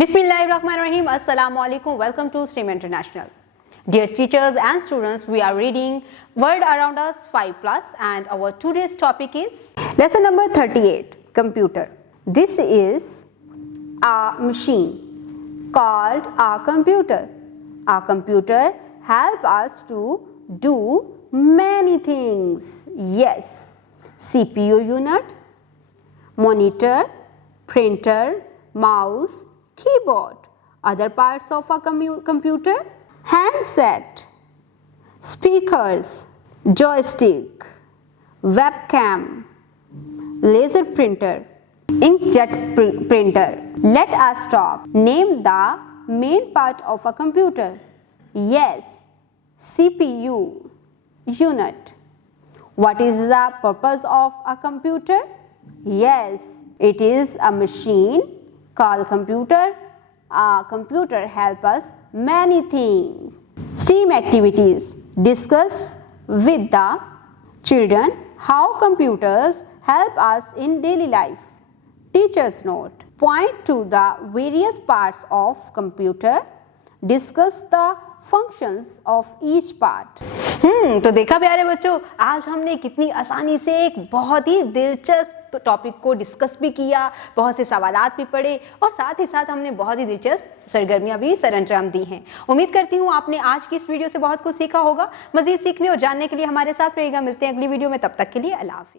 Bismillahirrahmanirrahim. Assalamu alaikum. Welcome to STEAM International. Dear teachers and students, we are reading World Around Us 5+ and our today's topic is lesson number 38, computer. This is a machine called a computer. A computer helps us to do many things. Yes, CPU unit, monitor, printer, mouse, keyboard. Other parts of a computer: handset, speakers, joystick, webcam, laser printer, inkjet printer. Let us talk. Name the main part of a computer. Yes, CPU unit. What is the purpose of a computer? Yes, it is a machine called computer. A computer helps us many things. STEAM activities. Discuss with the children how computers help us in daily life. Teacher's note. Point to the various parts of computer. Discuss the functions of each part. तो देखा प्यारे बच्चों, आज हमने कितनी आसानी से एक बहुत ही दिलचस्प टॉपिक को डिस्कस भी किया, बहुत से सवालात भी पढ़े और साथ ही साथ हमने बहुत ही दिलचस्प सरगर्मियां भी सर अंजाम दी हैं। उम्मीद करती हूँ आपने आज की इस वीडियो से बहुत कुछ सीखा होगा। मजीद सीखने और जानने के लिए हमारे साथ रहिएगा। मिलते हैं अगली वीडियो में, तब तक के लिए अल्लाह हाफिज़।